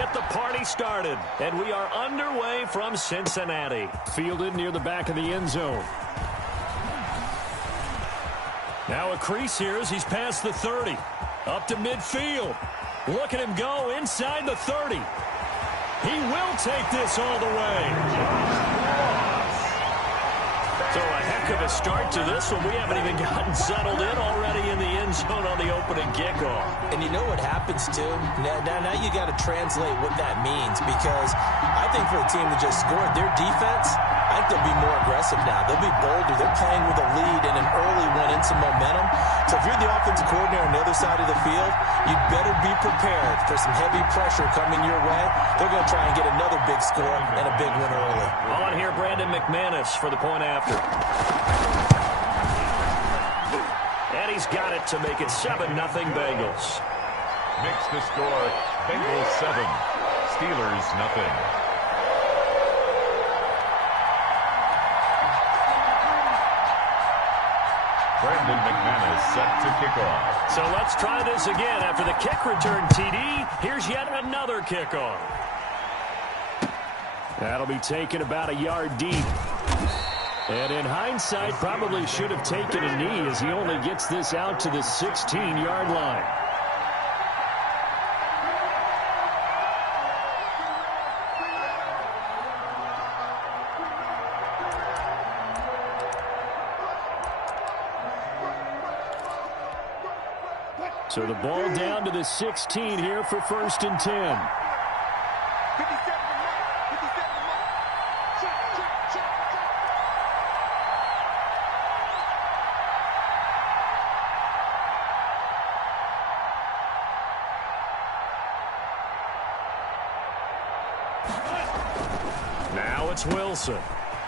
get the party started. And we are underway from Cincinnati. Fielded near the back of the end zone. Now a crease here as he's past the 30. Up to midfield. Look at him go inside the 30. He will take this all the way. So a heck of a start to this one. We haven't even gotten settled in already in the end zone on the opening kickoff. And you know what happens, too? Now you got to translate what that means, because I think for the team that just scored, their defense, I think they'll be more aggressive now. They'll be bolder. They're playing with a lead and an early one and some momentum. So if you're the offensive coordinator on the other side of the field, you'd better be prepared for some heavy pressure coming your way. They're going to try and get another big score and a big win early. On here, Brandon McManus for the point after. And he's got it to make it 7-0 Bengals. Makes the score Bengals 7, Steelers 0. Brandon McManus set to kick off. So let's try this again. After the kick return TD, here's yet another kickoff. That'll be taken about a yard deep. And in hindsight, probably should have taken a knee as he only gets this out to the 16-yard line. So the ball down to the 16 here for 1st and 10. Now it's Wilson.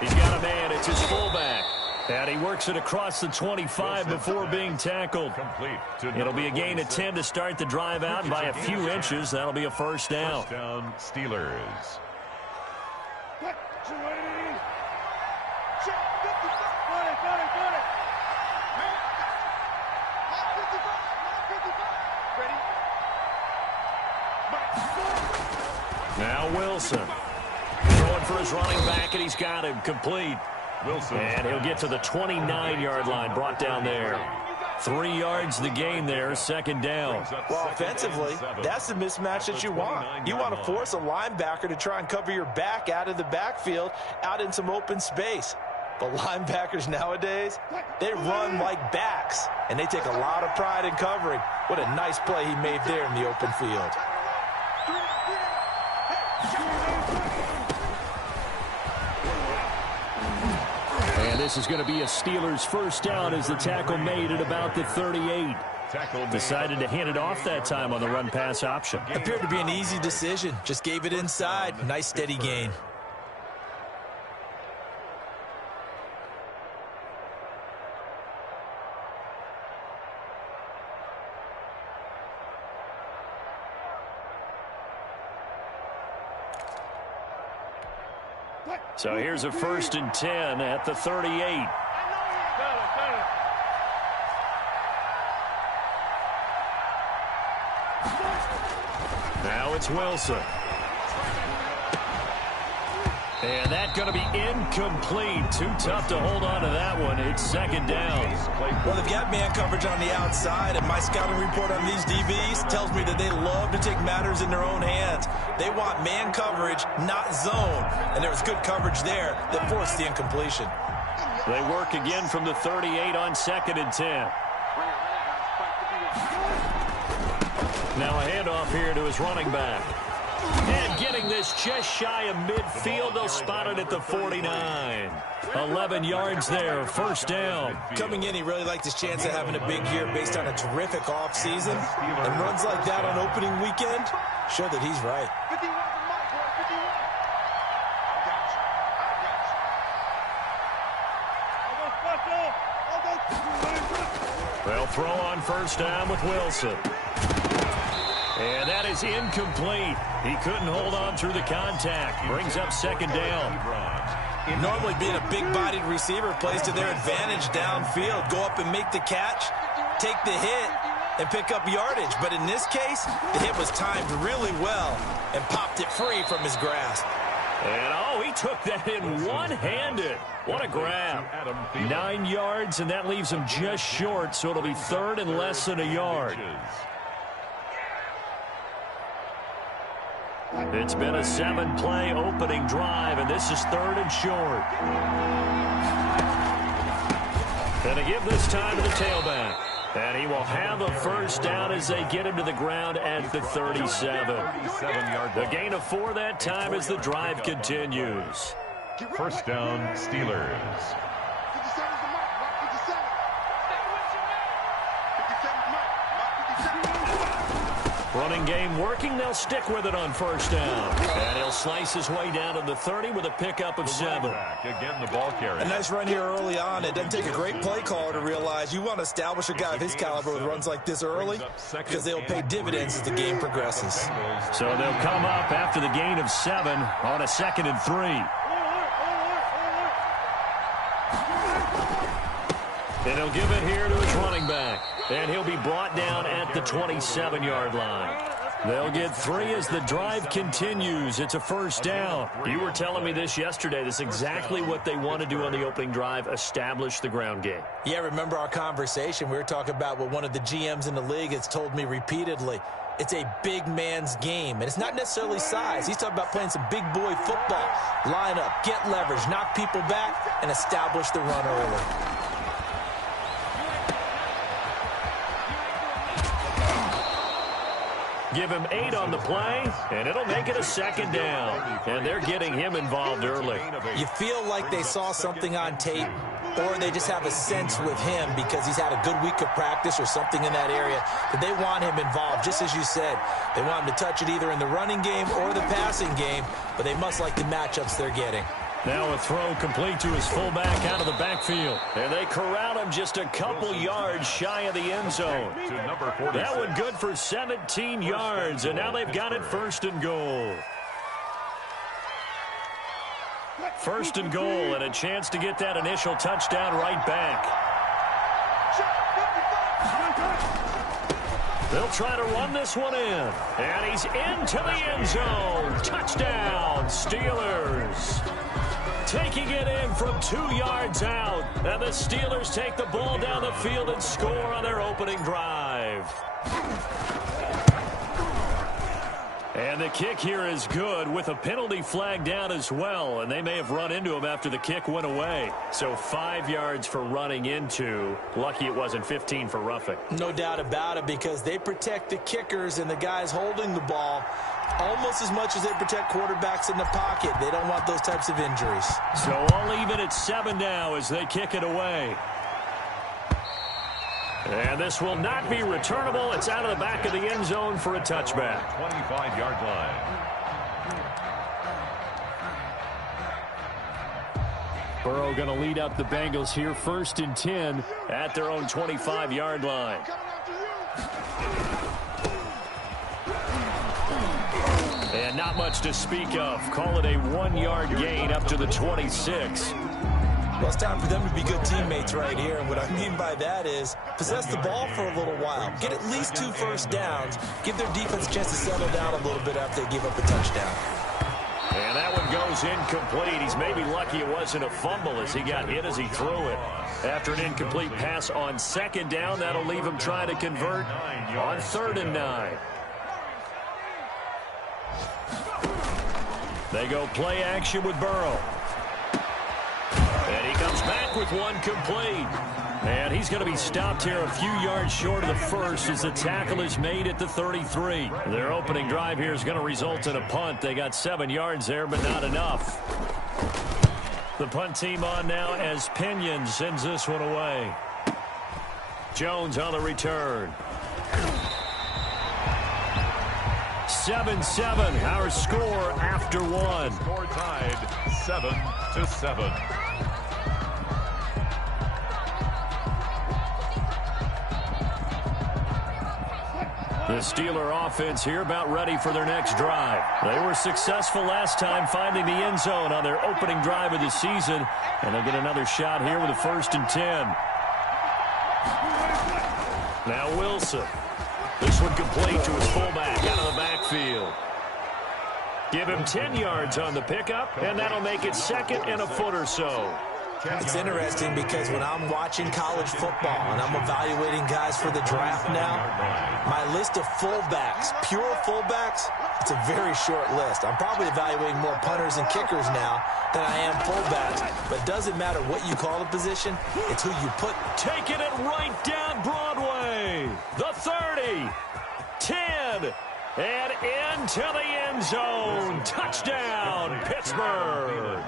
He's got a man. It's his fullback. And he works it across the 25 before being tackled. It'll be a gain of 10 to start the drive out by a few inches. That'll be a first down. First down, Steelers. Now Wilson. Throwing for his running back, and he's got him complete. Wilson. And he'll get to the 29-yard line, brought down there. 3 yards the gain there, 2nd down. Well, offensively, that's the mismatch that you want. You want to force a linebacker to try and cover your back out of the backfield, out in some open space. But linebackers nowadays, they run like backs, and they take a lot of pride in covering. What a nice play he made there in the open field. And this is going to be a Steelers first down as the tackle made at about the 38. Decided to hand it off that time on the run-pass option. Appeared to be an easy decision. Just gave it inside. Nice steady gain. So here's a 1st and 10 at the 38. Now it's Wilson. And that's going to be incomplete. Too tough to hold on to that one. It's 2nd down. Well, they've got man coverage on the outside, and my scouting report on these DBs tells me that they love to take matters in their own hands. They want man coverage, not zone. And there was good coverage there that forced the incompletion. They work again from the 38 on 2nd and 10. Now a handoff here to his running back. And getting this just shy of midfield. They'll spot it at the 49. 11 yards there, 1st down. Coming in, he really liked his chance of having a big year based on a terrific offseason. And runs like that on opening weekend show that he's right. They'll throw on 1st down with Wilson. And that is incomplete. He couldn't hold on through the contact. Brings up 2nd down. Normally being a big-bodied receiver plays to their advantage downfield. Go up and make the catch, take the hit, and pick up yardage. But in this case, the hit was timed really well and popped free from his grasp. And, oh, he took that in one-handed. What a grab. 9 yards, and that leaves him just short, so it'll be third and less than a yard. It's been a 7-play opening drive, and this is third and short. And they give this time to the tailback. And he will have a first down as they get him to the ground at the 37. The gain of 4 that time as the drive continues. First down, Steelers. Running game working. They'll stick with it on first down. And he'll slice his way down to the 30 with a pickup of 7. Again, the ball carrier. A nice run here early on. It doesn't take a great play caller to realize you want to establish a guy of his caliber with runs like this early because they'll pay dividends as the game progresses. So they'll come up after the gain of 7 on a 2nd and 3. And he'll give it here to his running back. And he'll be brought down at the 27-yard line. They'll get 3 as the drive continues. It's a first down. You were telling me this yesterday. This is exactly what they want to do on the opening drive, establish the ground game. Yeah, remember our conversation? We were talking about what one of the GMs in the league has told me repeatedly. It's a big man's game, and it's not necessarily size. He's talking about playing some big boy football. Line up, get leverage, knock people back, and establish the run early. Give him 8 on the play, and it'll make it a 2nd down. And they're getting him involved early. You feel like they saw something on tape, or they just have a sense with him because he's had a good week of practice or something in that area that they want him involved, just as you said. They want him to touch it either in the running game or the passing game, but they must like the matchups they're getting. Now a throw complete to his fullback out of the backfield. And they corral him just a couple yards shy of the end zone. That one good for 17 yards, and now they've got it 1st and goal. 1st and goal, and a chance to get that initial touchdown right back. They'll try to run this one in. And he's into the end zone. Touchdown, Steelers. Taking it in from 2 yards out. And the Steelers take the ball down the field and score on their opening drive. And the kick here is good with a penalty flag down as well. And they may have run into him after the kick went away. So 5 yards for running into. Lucky it wasn't 15 for roughing. No doubt about it, because they protect the kickers and the guys holding the ball almost as much as they protect quarterbacks in the pocket. They don't want those types of injuries. So all even at 7 now as they kick it away. And this will not be returnable. It's out of the back of the end zone for a touchback. 25-yard line. Burrow going to lead up the Bengals here, 1st and 10 at their own 25-yard line. And not much to speak of. Call it a 1-yard gain up to the 26. Well, it's time for them to be good teammates right here. And what I mean by that is possess the ball for a little while. Get at least 2 first downs. Give their defense a chance to settle down a little bit after they give up a touchdown. And that one goes incomplete. He's maybe lucky it wasn't a fumble as he got hit as he threw it. After an incomplete pass on 2nd down, that'll leave him trying to convert on 3rd and 9. They go play action with Burrow. And he comes back with one complete. And he's going to be stopped here a few yards short of the first as the tackle is made at the 33. Their opening drive here is going to result in a punt. They got 7 yards there, but not enough. The punt team on now as Pinion sends this one away. Jones on the return. 7-7, our score after 1. Score tied 7-7. The Steeler offense here about ready for their next drive. They were successful last time finding the end zone on their opening drive of the season, and they'll get another shot here with a 1st and 10. Now Wilson. This one complete to his fullback out of the backfield. Give him 10 yards on the pickup, and that'll make it 2nd and a foot or so. It's interesting because when I'm watching college football and I'm evaluating guys for the draft now, my list of fullbacks, pure fullbacks, it's a very short list. I'm probably evaluating more punters and kickers now than I am fullbacks, but it doesn't matter what you call the position, it's who you put. Taking it right down Broadway. The 30, 10, and into the end zone. Touchdown, Pittsburgh.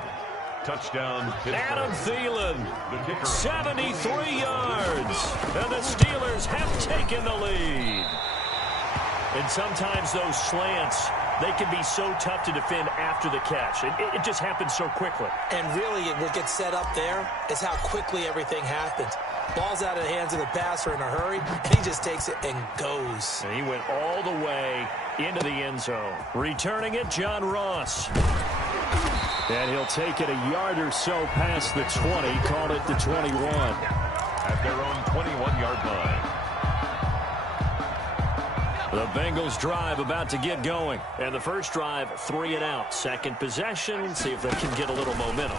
Touchdown, Pittsburgh. Adam Thielen, 73 yards. And the Steelers have taken the lead. And sometimes those slants, they can be so tough to defend after the catch. It just happens so quickly. And really, what gets set up there is how quickly everything happens. Ball's out of the hands of the passer in a hurry, and he just takes it and goes. And he went all the way into the end zone. Returning it, John Ross. And he'll take it a yard or so past the 20, called it the 21. At their own 21-yard line. The Bengals drive about to get going. And the first drive, 3 and out. Second possession, see if they can get a little momentum.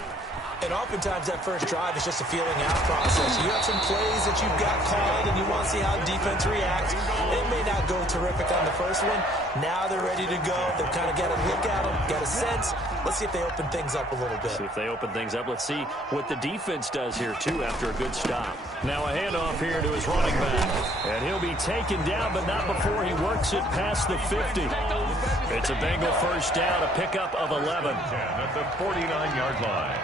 And oftentimes that first drive is just a feeling out process. You have some plays that you've got called and you want to see how defense reacts. It may not go terrific on the first one. Now they're ready to go. They've kind of got to look at them, got a sense. Let's see if they open things up a little bit. See if they open things up. Let's see what the defense does here, too, after a good stop. Now a handoff here to his running back. And he'll be taken down, but not before he works it past the 50. It's a Bengal first down, a pickup of 11. At the 49-yard line.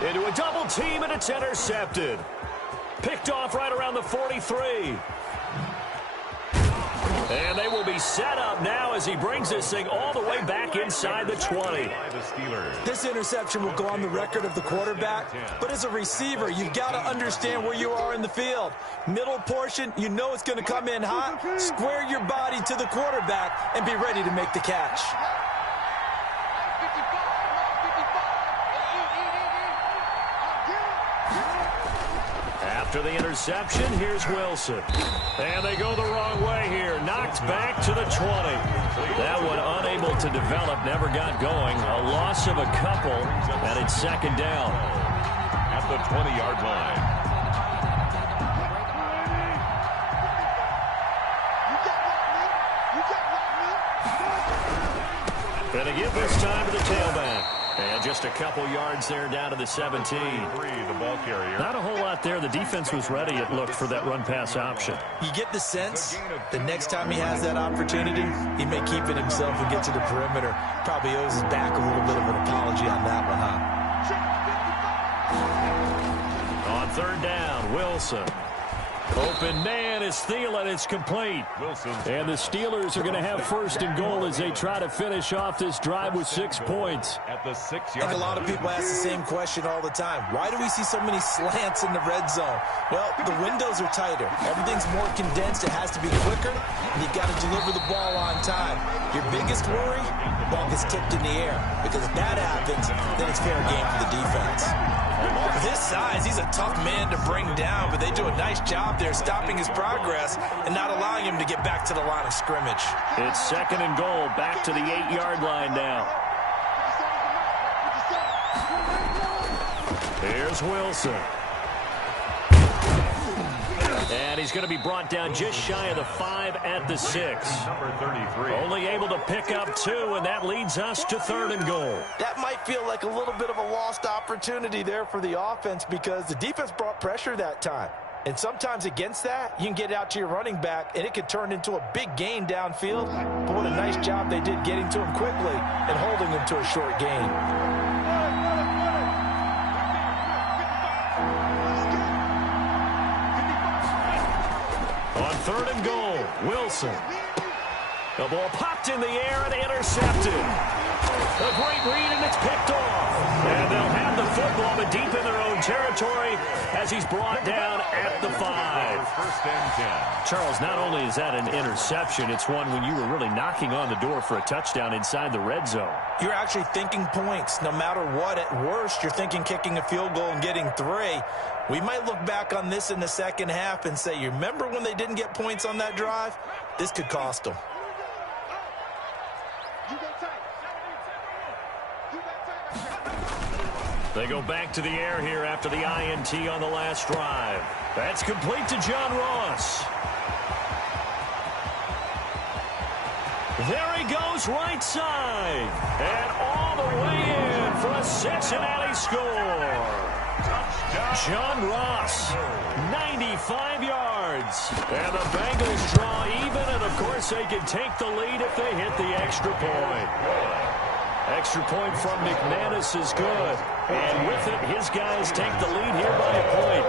Into a double team, and it's intercepted. Picked off right around the 43. And they will be set up now as he brings this thing all the way back inside the 20. This interception will go on the record of the quarterback, but as a receiver, you've got to understand where you are in the field. Middle portion, you know it's going to come in hot. Square your body to the quarterback and be ready to make the catch. After the interception, here's Wilson. And they go the wrong way here. Knocked back to the 20. That one unable to develop, never got going. A loss of a couple, and it's second down. At the 20-yard line. And a give this time to the tailback. And just a couple yards there down to the 17. The ball carrier. Not a whole lot there. The defense was ready, it looked, for that run-pass option. You get the sense the next time he has that opportunity, he may keep it himself and get to the perimeter. Probably owes his back a little bit of an apology on that one, huh? On third down, Wilson. Open man is Thielen. It's complete. Wilson. And the Steelers are going to have first and goal as they try to finish off this drive with 6 points. At the 6-yard I think a lot of people ask the same question all the time. Why do we see so many slants in the red zone? Well, the windows are tighter. Everything's more condensed. It has to be quicker, and you've got to deliver the ball on time. Your biggest worry, ball gets tipped in the air, because if that happens, then it's fair game for the defense. For his size, he's a tough man to bring down, but they do a nice job there stopping his progress and not allowing him to get back to the line of scrimmage. It's second and goal, back to the 8-yard line now. Here's Wilson. And he's going to be brought down just shy of the 5 at the 6. Number 33. Only able to pick up 2, and that leads us to third and goal. That might feel like a little bit of a lost opportunity there for the offense because the defense brought pressure that time. And sometimes against that, you can get out to your running back, and it could turn into a big gain downfield. But what a nice job they did getting to him quickly and holding him to a short gain. On third and goal, Wilson. The ball popped in the air and intercepted. A great read, and it's picked off. And they'll have the football, but deep in their own territory as he's brought down at the 5. First and 10. Charles, not only is that an interception, it's one when you were really knocking on the door for a touchdown inside the red zone. You're actually thinking points. No matter what, at worst, you're thinking kicking a field goal and getting 3. We might look back on this in the second half and say, you remember when they didn't get points on that drive? This could cost them. They go back to the air here after the INT on the last drive. That's complete to John Ross. There he goes right side. And all the way in for a Cincinnati score. John Ross, 95 yards. And the Bengals draw even, and of course they can take the lead if they hit the extra point. Extra point from McManus is good. And with it, his guys take the lead here by a point.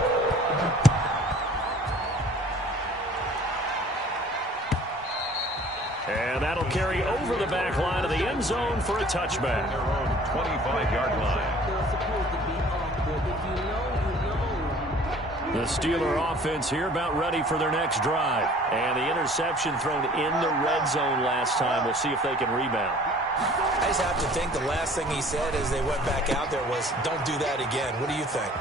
And that'll carry over the back line of the end zone for a touchback. Their own 25-yard line. The Steeler offense here about ready for their next drive. And the interception thrown in the red zone last time. We'll see if they can rebound. I just have to think the last thing he said as they went back out there was, don't do that again. What do you think?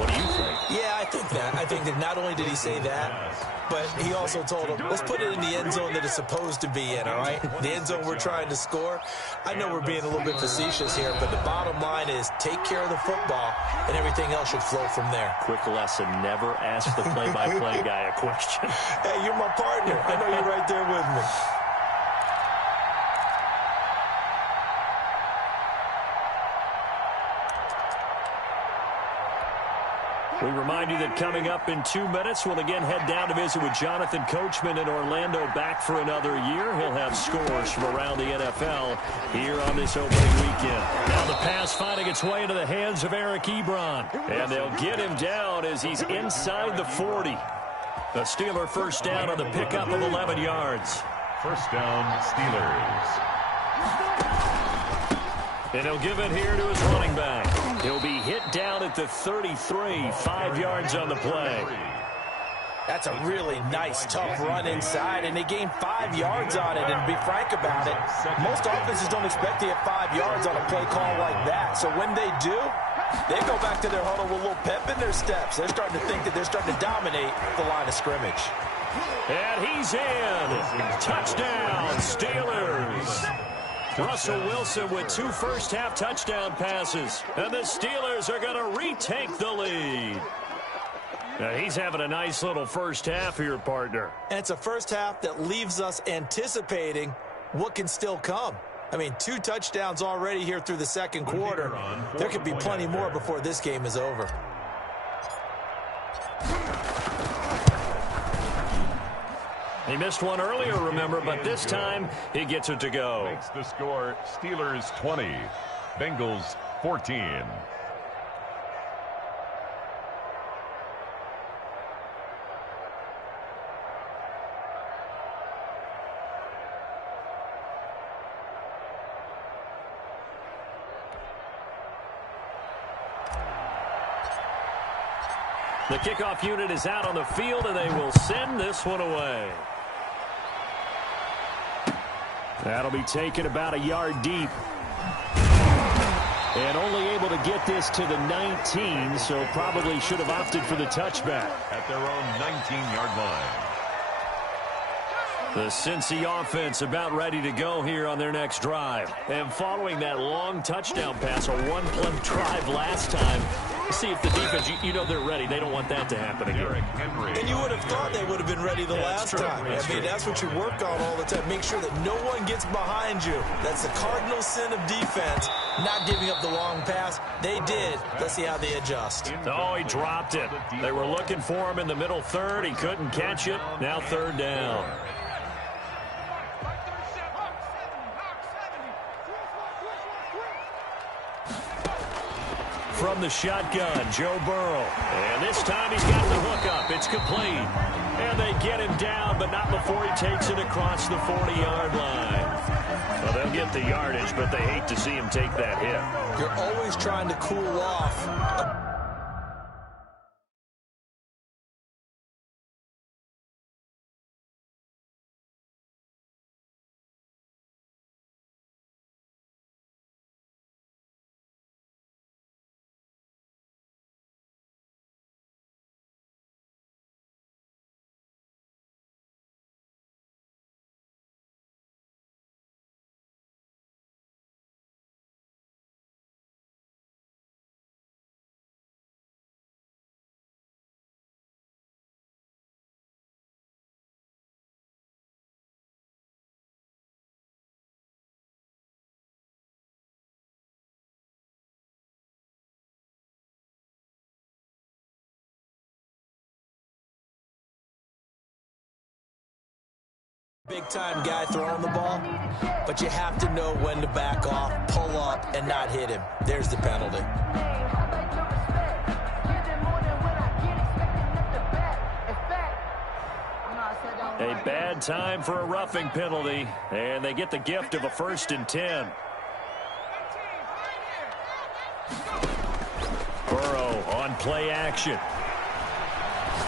What do you think? Yeah, I think that. I think that not only did he say that, but he also told him, let's put it in the end zone that it's supposed to be in, all right? The end zone we're trying to score. I know we're being a little bit facetious here, but the bottom line is take care of the football, and everything else should flow from there. Quick lesson, never ask the play-by-play guy a question. Hey, you're my partner. I know you're right there with me. We remind you that coming up in 2 minutes, we'll again head down to visit with Jonathan Coachman in Orlando, back for another year. He'll have scores from around the NFL here on this opening weekend. Now the pass finding its way into the hands of Eric Ebron. And they'll get him down as he's inside the 40. The Steeler first down on the pickup of 11 yards. First down, Steelers. And he'll give it here to his running back. He'll be hit down at the 33, 5 yards on the play. That's a really nice, tough run inside, and they gained 5 yards on it. And to be frank about it, most offenses don't expect to get 5 yards on a play call like that. So when they do, they go back to their huddle with a little pep in their steps. They're starting to think that they're starting to dominate the line of scrimmage. And he's in. Touchdown, Steelers. Russell Wilson with 2 first-half touchdown passes. And the Steelers are going to retake the lead. Now, he's having a nice little first half here, partner. And it's a first half that leaves us anticipating what can still come. I mean, 2 touchdowns already here through the second quarter. There could be plenty more before this game is over. He missed one earlier, remember, but this time he gets it to go. Makes the score Steelers 20, Bengals 14. The kickoff unit is out on the field, and they will send this one away. That'll be taken about a yard deep. And only able to get this to the 19, so probably should have opted for the touchback. At their own 19-yard line. The Cincy offense about ready to go here on their next drive. And following that long touchdown pass, a one-play drive last time, see if the defense, you know they're ready. They don't want that to happen again. And you would have thought they would have been ready the last time. I mean, that's what you work on all the time. Make sure that no one gets behind you. That's the cardinal sin of defense, not giving up the long pass. They did. Let's see how they adjust. Oh, he dropped it. They were looking for him in the middle third. He couldn't catch it. Now third down. from the shotgun, Joe Burrow. And this time he's got the hook up. It's complete. And they get him down, but not before he takes it across the 40-yard line. Well, they'll get the yardage, but they hate to see him take that hit. You're always trying to cool off. Big-time guy throwing the ball, but you have to know when to back off, pull up, and not hit him. There's the penalty. A bad time for a roughing penalty, and they get the gift of a 1st and 10. Burrow on play action.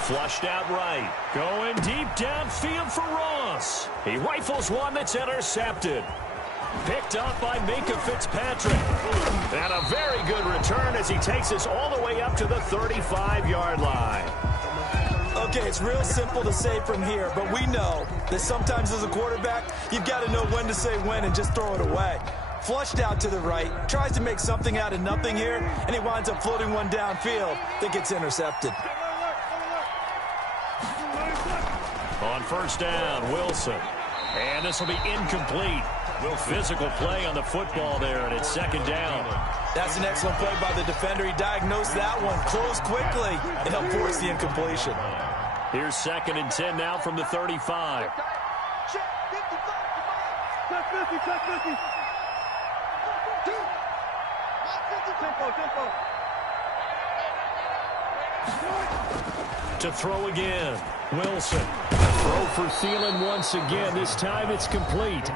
Flushed out right. Going deep downfield for Ross. He rifles one that's intercepted. Picked up by Minka Fitzpatrick. And a very good return as he takes us all the way up to the 35-yard line. Okay, it's real simple to say from here, but we know that sometimes as a quarterback, you've got to know when to say when and just throw it away. Flushed out to the right, tries to make something out of nothing here, and he winds up floating one downfield that gets intercepted. On 1st down, Wilson. And this will be incomplete. Physical play on the football there, and it's 2nd down. That's an excellent play by the defender. He diagnosed that one, closed quickly, and helped force the incompletion. Here's 2nd and 10 now from the 35. To throw again, Wilson. Throw for Thielen once again. This time it's complete.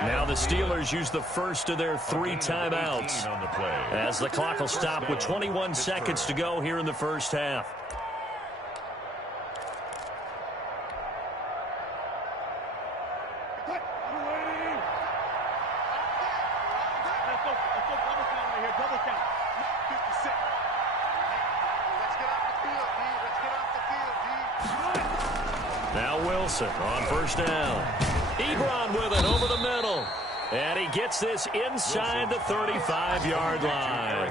Now the Steelers use the first of their 3 timeouts as the clock will stop with 21 seconds to go here in the first half. Now Wilson on 1st down. Ebron with it over the middle. And he gets this inside the 35-yard line.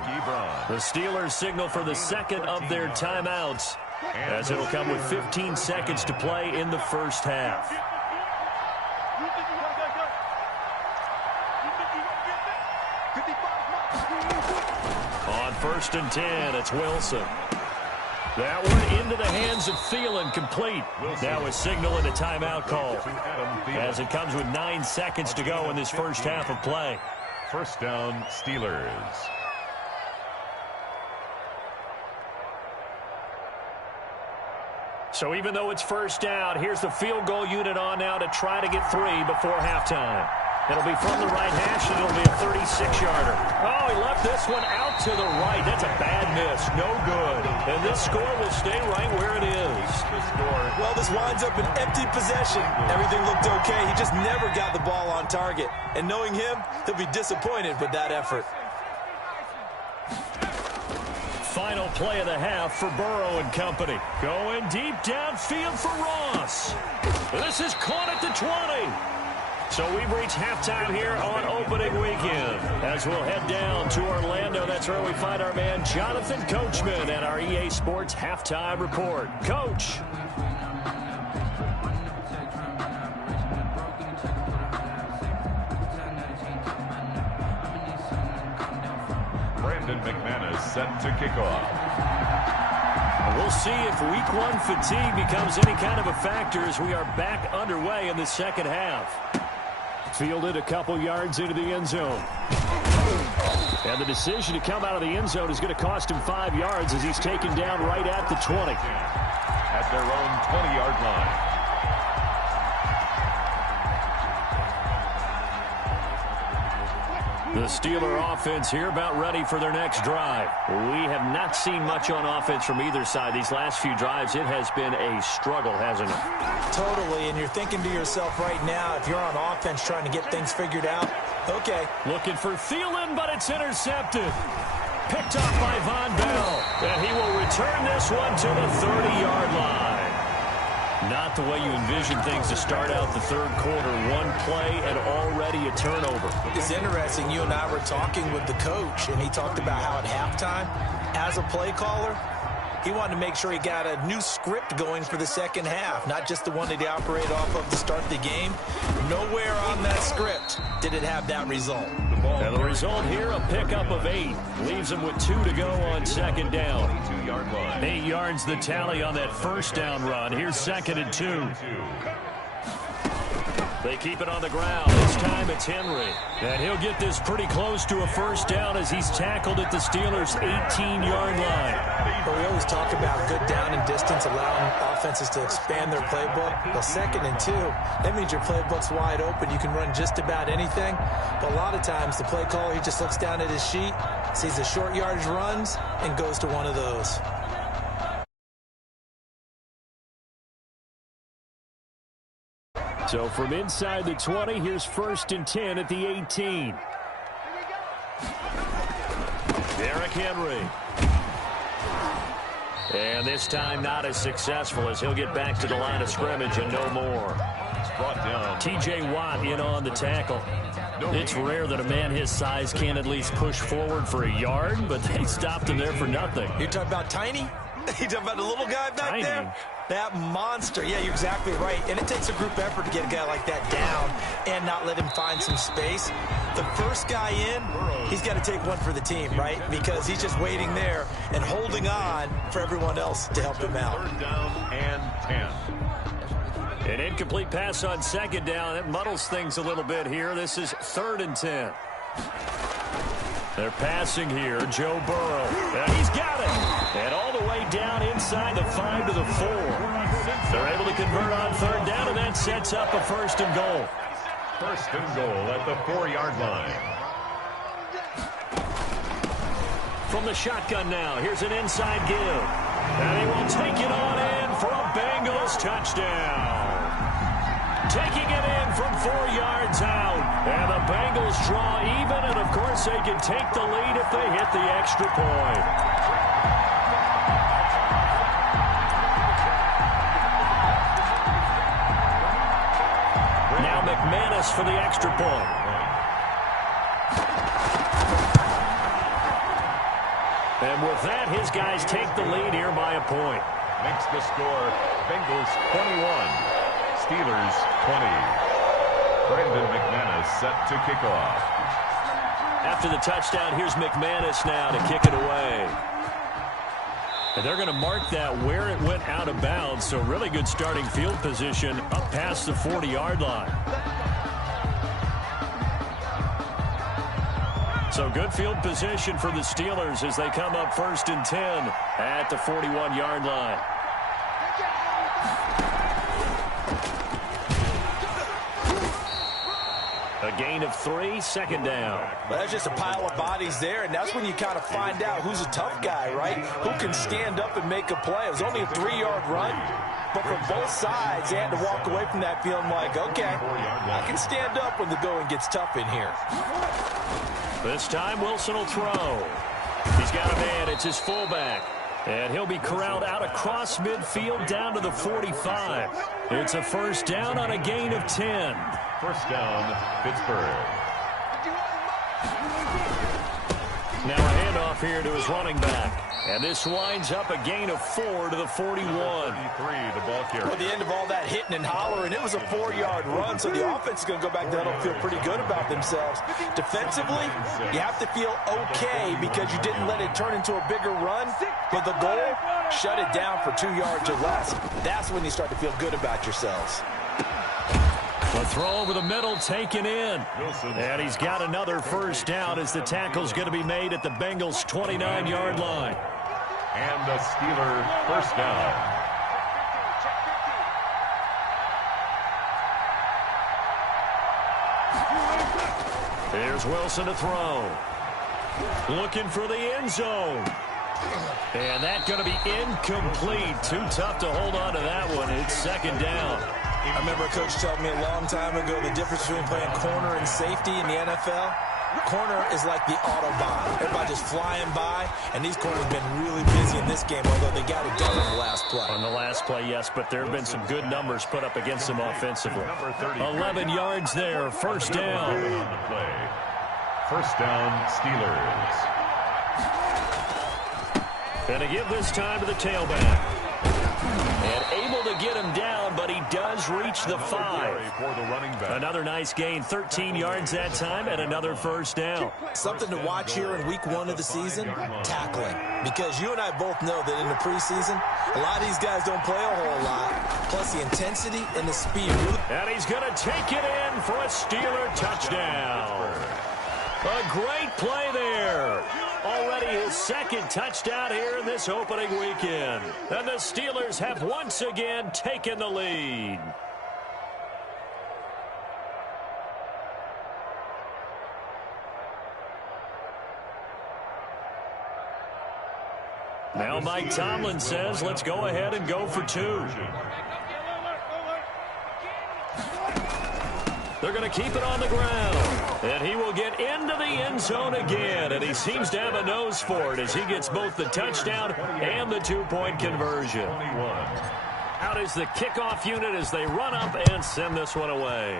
The Steelers signal for the 2nd of their timeouts as it'll come with 15 seconds to play in the first half. On 1st and 10, it's Wilson. That one into the hands of Thielen, complete. Now a signal and a timeout call as it comes with 9 seconds to go in this first half of play. 1st down, Steelers. So even though it's 1st down, here's the field goal unit on now to try to get 3 before halftime. It'll be from the right hash, and it'll be a 36-yarder. Oh, he left this one out to the right. That's a bad miss. No good. And this score will stay right where it is. Well, this winds up an empty possession. Everything looked okay. He just never got the ball on target. And knowing him, he'll be disappointed with that effort. Final play of the half for Burrow and company. Going deep downfield for Ross. This is caught at the 20. So we've reached halftime here on opening weekend. As we'll head down to Orlando, that's where we find our man Jonathan Coachman at our EA Sports Halftime Report. Coach. Brandon McManus set to kick off. We'll see if week 1 fatigue becomes any kind of a factor as we are back underway in the second half. Fielded a couple yards into the end zone. And the decision to come out of the end zone is going to cost him 5 yards as he's taken down right at the 20. At their own 20-yard line. The Steeler offense here about ready for their next drive. We have not seen much on offense from either side. These last few drives, it has been a struggle, hasn't it? Totally, and you're thinking to yourself right now, if you're on offense trying to get things figured out, okay. Looking for Thielen, but it's intercepted. Picked up by Von Bell. And he will return this one to the 30-yard line. Not the way you envision things to start out the third quarter. One play and already a turnover. It's interesting. You and I were talking with the coach, and he talked about how at halftime, as a play caller, he wanted to make sure he got a new script going for the second half, not just the one that he operated off of to start the game. Nowhere on that script did it have that result. And the result here, a pickup of 8. Leaves him with 2 to go on second down. 22-yard line. 8 yards the tally on that first down run. Here's 2nd and 2. They keep it on the ground. This time it's Henry. And he'll get this pretty close to a first down as he's tackled at the Steelers' 18-yard line. But we always talk about good down and distance, allowing offenses to expand their playbook. Well, 2nd and 2, that means your playbook's wide open. You can run just about anything. But a lot of times the play caller, he just looks down at his sheet, sees the short yardage runs, and goes to one of those. So from inside the 20, here's 1st and 10 at the 18. Derrick Henry. And this time not as successful as he'll get back to the line of scrimmage and no more. Brought down. T.J. Watt in on the tackle. It's rare that a man his size can't at least push forward for a yard, but they stopped him there for nothing. You're talking about Tiny? You're talking about the little guy back Tiny. there? That monster. Yeah, you're exactly right. And it takes a group effort to get a guy like that down and not let him find some space. The first guy in, he's got to take one for the team, right? Because he's just waiting there and holding on for everyone else to help him out. 3rd down and 10. An incomplete pass on 2nd down. It muddles things a little bit here. This is 3rd and 10. They're passing here. Joe Burrow. And he's got it. And all the way down inside the 5 to the 4. They're able to convert on 3rd down, and that sets up a 1st and goal. 1st and goal at the 4-yard line. From the shotgun now, here's an inside give. And he will take it on in for a Bengals touchdown. Taking it in from 4 yards out. And the Bengals draw even, and of course they can take the lead if they hit the extra point. Now McManus for the extra point. And with that, his guys take the lead here by a point. Makes the score Bengals 21. Steelers 20. Brandon McManus set to kick off. After the touchdown, here's McManus now to kick it away. And they're going to mark that where it went out of bounds, so really good starting field position up past the 40-yard line. So good field position for the Steelers as they come up 1st and 10 at the 41-yard line. A gain of 3, 2nd down. Well, that's just a pile of bodies there, and that's when you kind of find out who's a tough guy, right? Who can stand up and make a play. It was only a 3-yard run, but from both sides, they had to walk away from that feeling like, okay, I can stand up when the going gets tough in here. This time, Wilson will throw. He's got a man. It's his fullback. And he'll be corralled out across midfield down to the 45. It's a 1st down on a gain of 10. 1st down, Pittsburgh. Now a handoff here to his running back. And this winds up a gain of 4 to the 41. 33, the ball carrier. At the end of all that hitting and hollering, it was a 4-yard run, so the offense is going to go back there and feel pretty good about themselves. Defensively, you have to feel okay because you didn't let it turn into a bigger run, but the goal, shut it down for 2 yards or less. That's when you start to feel good about yourselves. The throw over the middle taken in. And he's got another first down as the tackle's going to be made at the Bengals' 29-yard line. And a Steeler first down. Here's Wilson to throw. Looking for the end zone. And that's going to be incomplete. Too tough to hold on to that one. It's second down. I remember a coach telling me a long time ago the difference between playing corner and safety in the NFL. Corner is like the Autobahn. Everybody just flying by, and these corners have been really busy in this game, although they got it done on the last play. On the last play, yes, but there have been some good numbers put up against them offensively. 11 yards there, first down. First down, Steelers. And to give this time to the tailback. And able to get him down, but he does reach the 5. Another nice gain, 13 yards that time, and another first down. Something to watch here in week 1 of the season, tackling. Because you and I both know that in the preseason, a lot of these guys don't play a whole lot. Plus the intensity and the speed. And he's going to take it in for a Steeler touchdown. A great play there. Already his second touchdown here in this opening weekend. And the Steelers have once again taken the lead. Now Mike Tomlin says, let's go ahead and go for 2. They're going to keep it on the ground. And he will get into the end zone again. And he seems to have a nose for it as he gets both the touchdown and the 2-point conversion. Out is the kickoff unit as they run up and send this one away.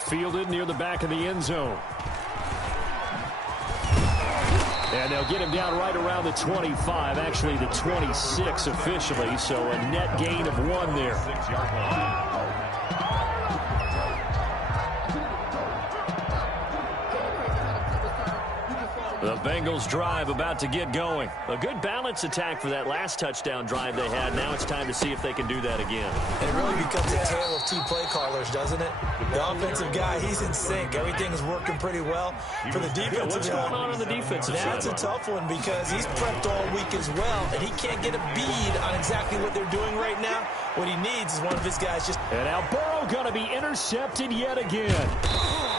Fielded near the back of the end zone. And they'll get him down right around the 25, actually the 26 officially, so a net gain of 1 there. 6-yard line. The Bengals drive about to get going. A good balance attack for that last touchdown drive they had. Now it's time to see if they can do that again. And it really becomes a tale of 2 play callers, doesn't it? The offensive guy, he's in sync. Everything is working pretty well. For the defensive guy, what's going on the defensive side? That's a tough one because he's prepped all week as well, and he can't get a bead on exactly what they're doing right now. What he needs is one of his guys just... And now Burrow going to be intercepted yet again.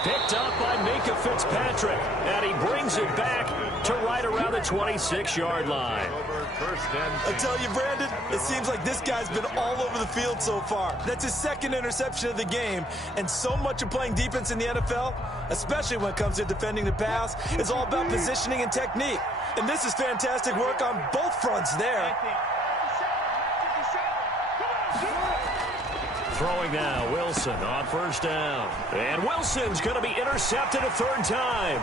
Picked up by Minka Fitzpatrick. And he brings it back to right around the 26-yard line. I tell you, Brandon, it seems like this guy's been all over the field so far. That's his second interception of the game. And so much of playing defense in the NFL, especially when it comes to defending the pass, is all about positioning and technique. And this is fantastic work on both fronts there. Throwing now, Wilson on first down. And Wilson's going to be intercepted a 3rd time.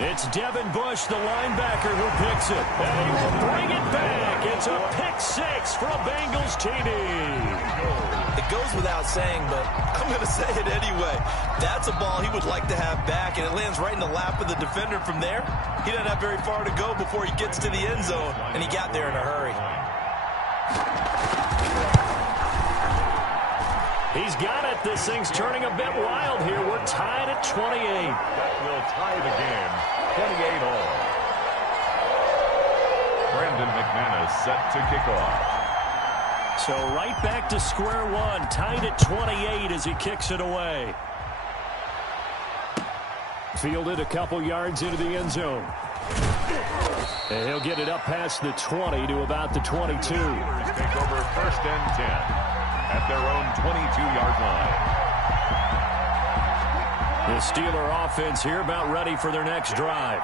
It's Devin Bush, the linebacker, who picks it. And he will bring it back. It's a pick 6 for a Bengals TD. It goes without saying, but I'm going to say it anyway. That's a ball he would like to have back, and it lands right in the lap of the defender from there. He doesn't have very far to go before he gets to the end zone, and he got there in a hurry. He's got it. This thing's turning a bit wild here. We're tied at 28. That will tie the game, 28 all. Brandon McManus set to kick off. So right back to square one, tied at 28 as he kicks it away. Fielded a couple yards into the end zone. And he'll get it up past the 20 to about the 22. Take over 1st and 10. At their own 22-yard line. The Steeler offense here about ready for their next drive.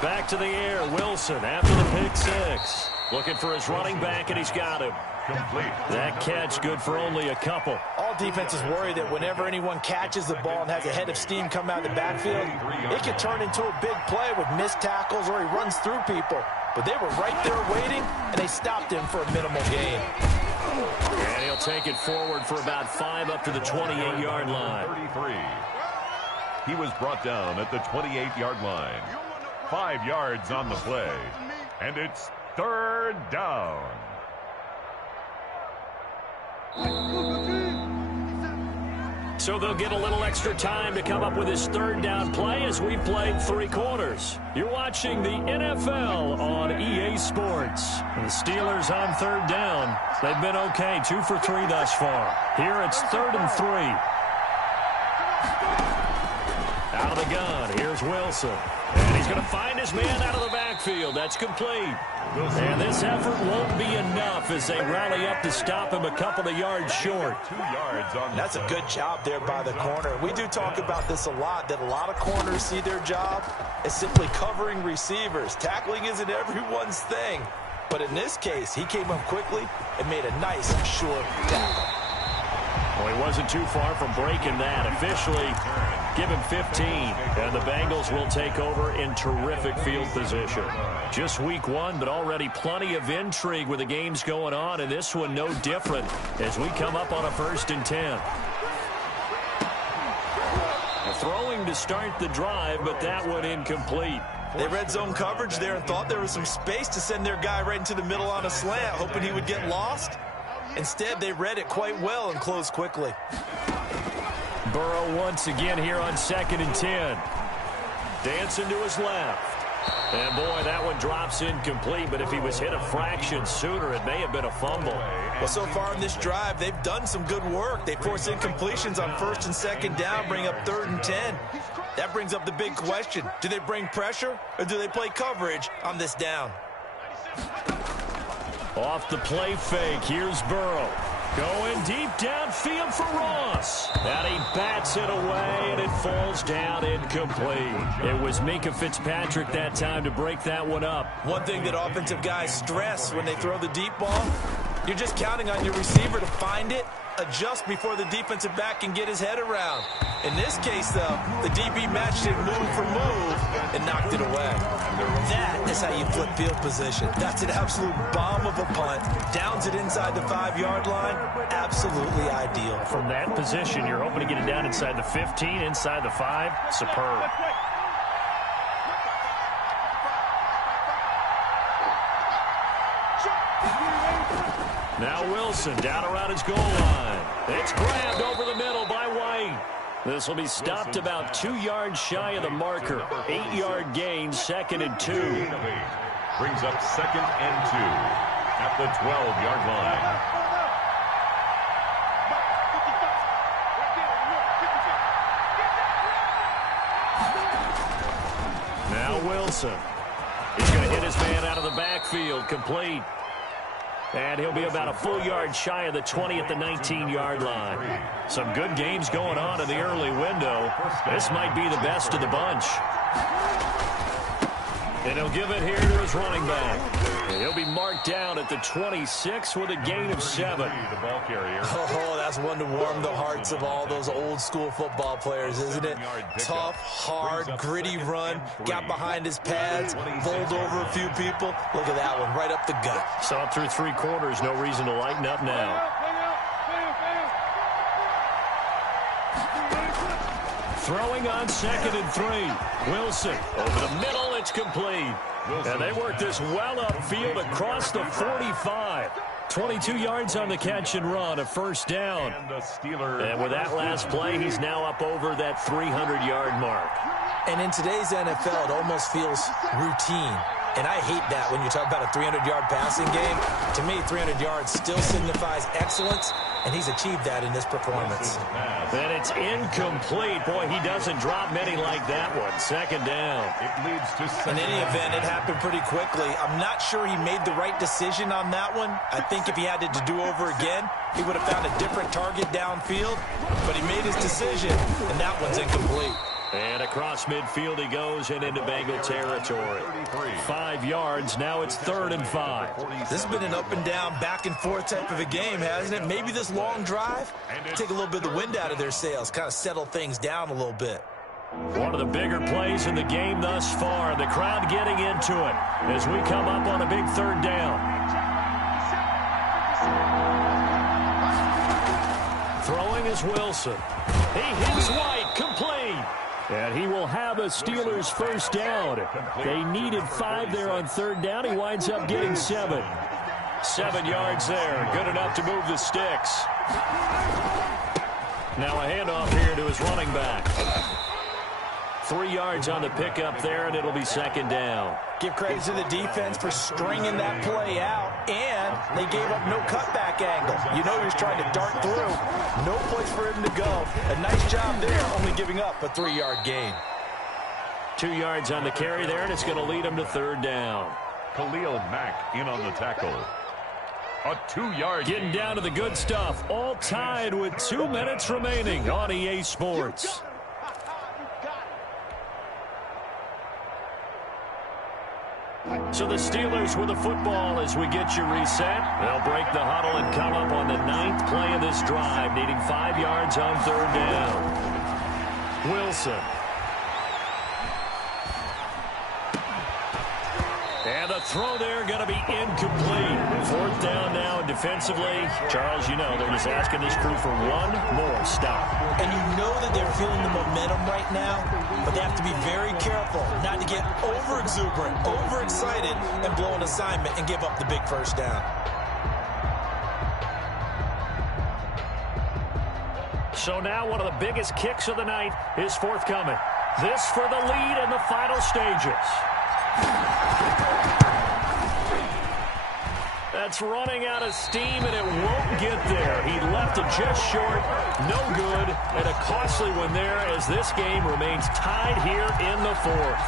Back to the air, Wilson after the pick 6. Looking for his running back, and he's got him. Complete. That catch good for only a couple. All defenses worry that whenever anyone catches the ball and has a head of steam come out of the backfield, it can turn into a big play with missed tackles or he runs through people. But they were right there waiting, and they stopped him for a minimal gain. And he'll take it forward for about 5 up to the 28-yard line. 33. He was brought down at the 28-yard line. 5 yards on the play. And it's third down. So they'll get a little extra time to come up with his third down play as we played 3 quarters. You're watching the NFL on EA Sports. The Steelers on third down. They've been okay, 2 for 3 thus far. Here it's 3rd and 3. Out of the gun, here's Wilson. And he's going to find his man out of the backfield. That's complete. And this effort won't be enough as they rally up to stop him a couple of yards short. 2 yards on That's a good job there by the corner. We do talk about this a lot, that a lot of corners see their job as simply covering receivers. Tackling isn't everyone's thing. But in this case, he came up quickly and made a nice, short tackle. Well, he wasn't too far from breaking that. Officially, give him 15, and the Bengals will take over in terrific field position. Just week 1, but already plenty of intrigue with the games going on, and this one no different as we come up on a 1st and 10. Throwing to start the drive, but that one incomplete. They read zone coverage there and thought there was some space to send their guy right into the middle on a slant, hoping he would get lost. Instead, they read it quite well and closed quickly. Burrow once again here on 2nd and 10. Dancing to his left. And, boy, that one drops incomplete, but if he was hit a fraction sooner, it may have been a fumble. Well, so far in this drive, they've done some good work. They force incompletions on 1st and 2nd down, bring up 3rd and 10. That brings up the big question. Do they bring pressure, or do they play coverage on this down? Off the play fake, here's Burrow. Going deep downfield for Ross. And he bats it away, and it falls down incomplete. It was Minka Fitzpatrick that time to break that one up. One thing that offensive guys stress when they throw the deep ball, you're just counting on your receiver to find it, adjust before the defensive back can get his head around. In this case, though, the DB matched it move for move and knocked it away. That is how you flip field position. That's an absolute bomb of a punt. Downs it inside the 5-yard line. Absolutely ideal. From that position, you're hoping to get it down inside the 15, inside the 5. Superb. Now Wilson down around his goal line. It's grabbed over the middle by White. This will be stopped about 2 yards shy of the marker. 8-yard gain, 2nd and 2. Brings up 2nd and 2 at the 12-yard line. Now Wilson. He's going to hit his man out of the backfield, complete. And he'll be about a full yard shy of the 20 at the 19-yard line. Some good games going on in the early window. This might be the best of the bunch. And he'll give it here to his running back. And he'll be marked down at the 26 with a gain of 7. The ball carrier. Oh, that's one to warm the hearts of all those old-school football players, isn't it? Tough, hard, gritty run. Got behind his pads, bowled over a few people. Look at that one, right up the gut. Saw it through 3 quarters. No reason to lighten up now. Throwing on 2nd and 3. Wilson over the middle. It's complete. And they work this well upfield across the 45. 22 yards on the catch and run, a 1st down. And with that last play, he's now up over that 300-yard mark. And in today's NFL, it almost feels routine. And I hate that when you talk about a 300-yard passing game. To me, 300 yards still signifies excellence, and he's achieved that in this performance. And it's incomplete. Boy, he doesn't drop many like that one. 2nd down. It leads to in any event, it happened pretty quickly. I'm not sure he made the right decision on that one. I think if he had it to do over again, he would have found a different target downfield. But he made his decision, and that one's incomplete. And across midfield he goes and into Bengal territory. 5 yards. Now it's 3rd and 5. This has been an up and down, back and forth type of a game, hasn't it? Maybe this long drive, take a little bit of the wind out of their sails, kind of settle things down a little bit. One of the bigger plays in the game thus far. The crowd getting into it as we come up on a big 3rd down. Throwing is Wilson. He hits White, complete. And he will have a Steelers first down. They needed 5 there on third down. He winds up getting 7. 7 yards there. Good enough to move the sticks. Now a handoff here to his running back. 3 yards on the pickup there, and it'll be second down. Give credit to the defense for stringing that play out, and they gave up no cutback angle. You know he was trying to dart through. No place for him to go. A nice job there, only giving up a 3-yard gain. 2 yards on the carry there, and it's going to lead him to third down. Khalil Mack in on the tackle. A 2-yard Getting down to the good stuff. All tied with 2 minutes remaining on EA Sports. So the Steelers with the football as we get you reset. They'll break the huddle and come up on the 9th play of this drive, needing 5 yards on third down. Wilson. And the throw there going to be incomplete. 4th down now, and defensively, Charles, you know, they're just asking this crew for one more stop. And you know that they're feeling the momentum right now, but they have to be very careful not to get over-exuberant, overexcited, and blow an assignment and give up the big first down. So now one of the biggest kicks of the night is forthcoming. This for the lead in the final stages. That's running out of steam, and it won't get there. He left it just short. No good, and a costly one there as this game remains tied here in the 4th.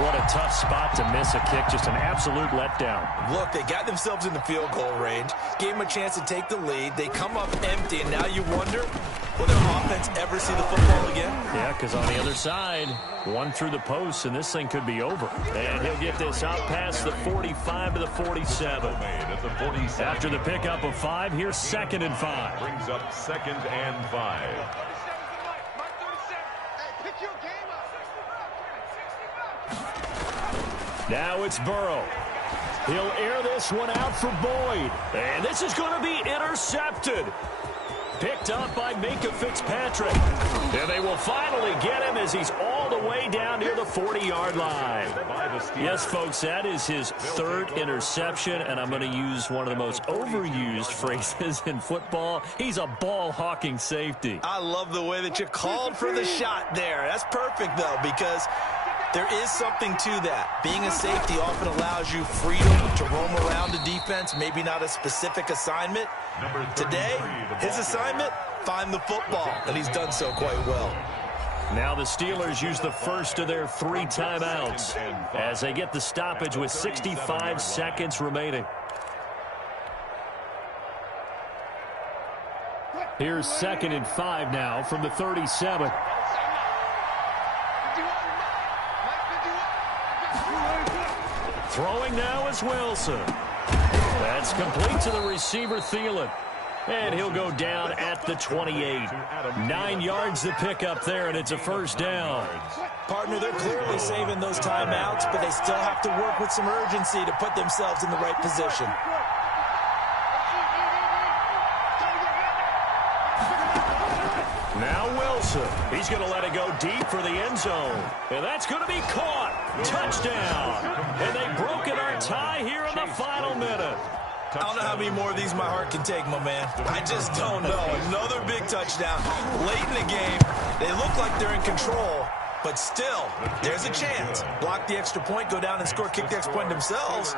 What a tough spot to miss a kick. Just an absolute letdown. Look, they got themselves in the field goal range, gave them a chance to take the lead. They come up empty, and now you wonder, will their offense ever see the football again? Yeah, because on the other side, one through the post, and this thing could be over. And he'll get this out past the 45 to the 47. After the pickup of 5, here's 2nd and 5. Brings up 2nd and 5. Now it's Burrow. He'll air this one out for Boyd. And this is going to be intercepted. Picked up by Minka Fitzpatrick. And they will finally get him as he's all the way down near the 40-yard line. Yes, folks, that is his 3rd interception, and I'm going to use one of the most overused phrases in football. He's a ball-hawking safety. I love the way that you called for the shot there. That's perfect, though, because there is something to that. Being a safety often allows you freedom to roam around the defense, maybe not a specific assignment. Today, his assignment, find the football, and he's done so quite well. Now the Steelers use the first of their 3 timeouts as they get the stoppage with 65 seconds remaining. Here's 2nd and 5 now from the 37. Throwing now is Wilson. That's complete to the receiver, Thielen. And he'll go down at the 28. 9 yards to pick up there, and it's a first down. Partner, they're clearly saving those timeouts, but they still have to work with some urgency to put themselves in the right position. Now Wilson. He's going to let it go deep for the end zone. And that's going to be caught. Touchdown. And they've broken our tie here in the final minute. I don't know how many more of these my heart can take, my man. I just don't know. Another big touchdown. Late in the game, they look like they're in control, but still, there's a chance. Block the extra point, go down and score, kick the extra point themselves.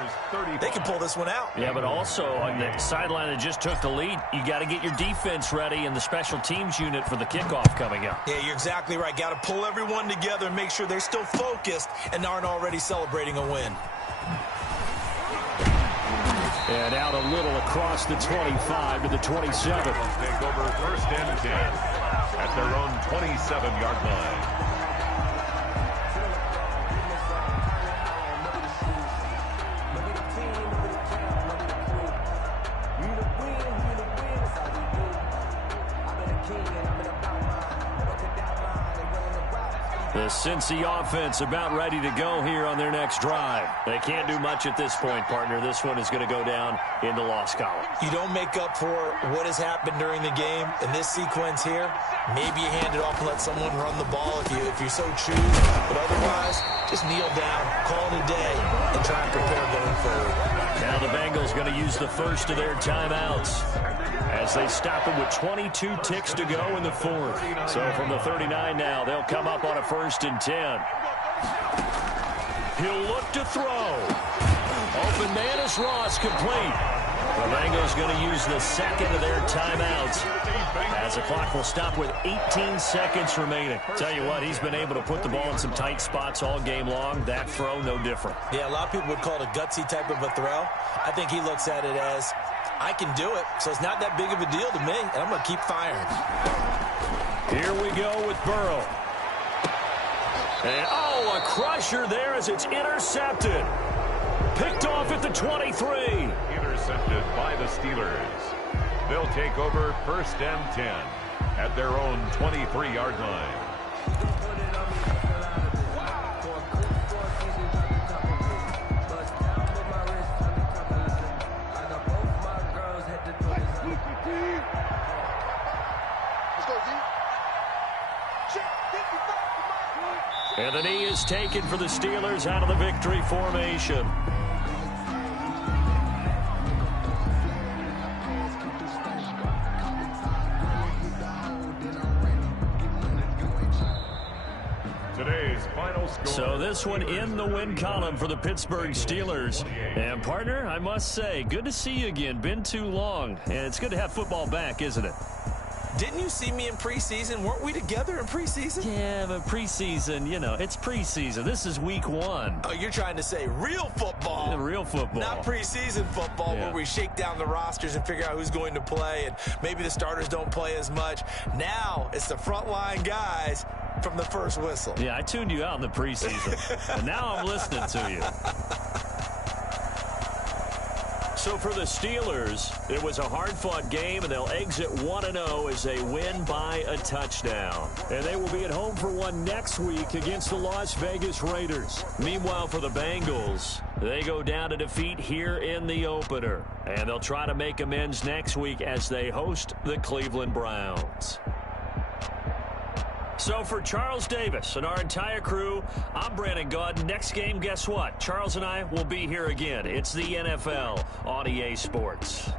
They can pull this one out. Yeah, but also on the sideline that just took the lead, you got to get your defense ready and the special teams unit for the kickoff coming up. Yeah, you're exactly right. Got to pull everyone together and make sure they're still focused and aren't already celebrating a win. And out a little across the 25 to the 27. Take over 1st and 10 at their own 27-yard line. The Cincy offense about ready to go here on their next drive. They can't do much at this point, partner. This one is going to go down in the loss column. You don't make up for what has happened during the game in this sequence here. Maybe you hand it off and let someone run the ball if you so choose. But otherwise, just kneel down, call it a day, and try and prepare going forward. Now the Bengals going to use the first of their timeouts as they stop it with 22 ticks to go in the fourth. So from the 39 now, they'll come up on a 1st and 10. He'll look to throw. Open man is Ross, complete. The Bengals going to use the second of their timeouts as the clock will stop with 18 seconds remaining. Tell you what, he's been able to put the ball in some tight spots all game long. That throw, no different. Yeah, a lot of people would call it a gutsy type of a throw. I think he looks at it as, I can do it, so it's not that big of a deal to me, and I'm going to keep firing. Here we go with Burrow. And, oh, a crusher there as it's intercepted. Picked off at the 23. Intercepted by the Steelers. They'll take over 1st and 10 at their own 23-yard line. And the knee is taken for the Steelers out of the victory formation. Today's final score. So this one in the win column for the Pittsburgh Steelers. And partner, I must say, good to see you again. Been too long. And it's good to have football back, isn't it? Didn't you see me in preseason? Weren't we together in preseason? Yeah, but preseason, you know, it's preseason. This is week 1. Oh, you're trying to say real football. Yeah, real football. Not preseason football where we shake down the rosters and figure out who's going to play, and maybe the starters don't play as much. Now it's the frontline guys from the first whistle. Yeah, I tuned you out in the preseason, and now I'm listening to you. So for the Steelers, it was a hard-fought game, and they'll exit 1-0 as they win by a touchdown. And they will be at home for one next week against the Las Vegas Raiders. Meanwhile, for the Bengals, they go down to defeat here in the opener. And they'll try to make amends next week as they host the Cleveland Browns. So for Charles Davis and our entire crew, I'm Brandon Gaudin. Next game, guess what? Charles and I will be here again. It's the NFL on EA Sports.